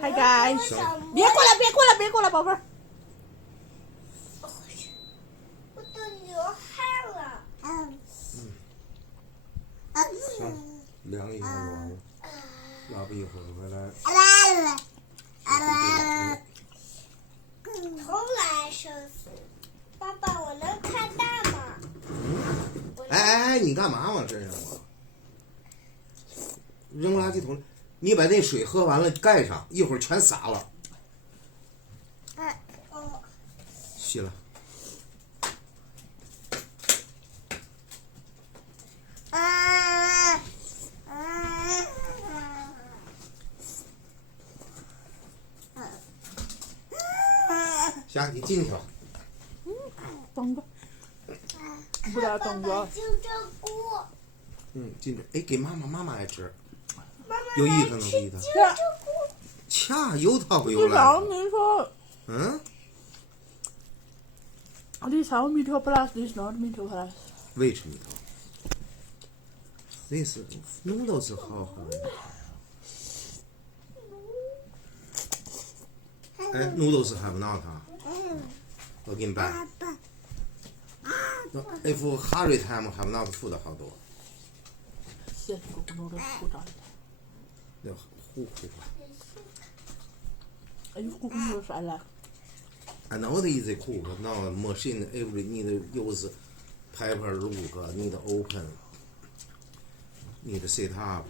Hi guys，别过来，别过来，别过来，宝贝儿。我的刘海了。行，凉一下吧，要不一会儿回来。重来生死。爸爸，我能看大吗？哎，你干嘛往身上啊？扔垃圾桶里，你把那水喝完了盖上，一会儿全洒了。洗了。行，你进去吧。等着，不要动作。金针菇。进去。哎，给妈妈爱吃。妈妈有意思呢，吃给他。金针菇。恰又掏不你又来老了。没说，你炒米条不拉是snart米条不拉。Which meat? This noodles 好好。哎，noodles have not 我给你掰。If hurry time have not food 好多。谢谢姑姑弄的鼓掌。要呼呼吧。哎呦，姑姑弄啥了I know the easy cook. Now machine every need use pepper 5个 need open need set up.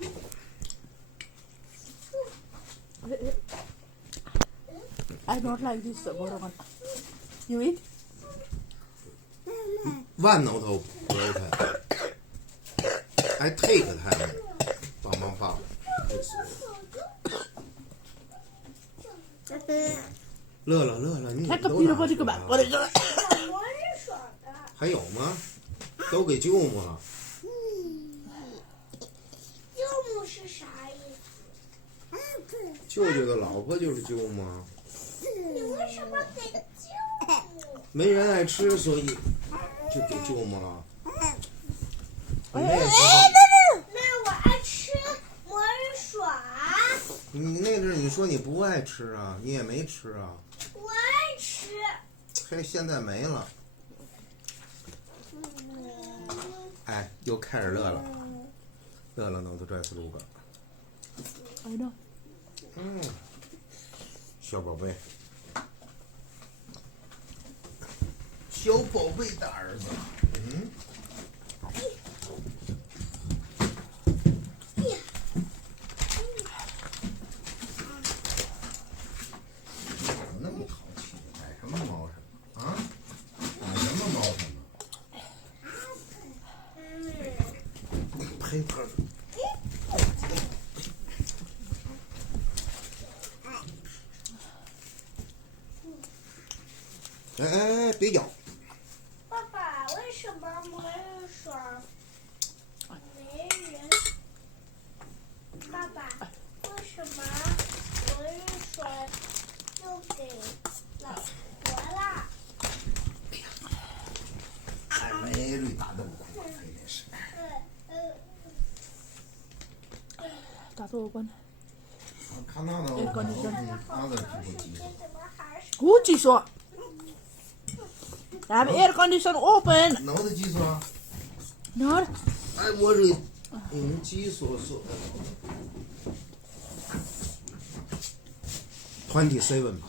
I don't like this one. You eat? One not open. I take time. 帮忙爸。乐乐，你那个都比了我这个吧，拿去了我这个。魔人爽的。还有吗？都给舅母了。舅母是啥意思？舅舅的老婆就是舅母。你为什么给舅母？没人爱吃，所以就给舅母了。你那时候，那我爱吃魔人爽。你那阵儿你说你不爱吃啊，你也没吃啊。我爱吃。嘿，现在没了。哎，又开始乐了。乐了，能都拽死路个。I know。小宝贝，小宝贝的儿子。那么淘气，买什么猫什么啊？买什么猫什么？呸呸！哎，别咬！爸爸，为什么魔人爽没人？爸爸，为什么魔人爽就给老婆啦？哎，没驴打豆腐，非得是。打错关。看那的，那的不急。估计说。I have air condition open. 哪的技术啊？ No. 哎，我这技术27吧。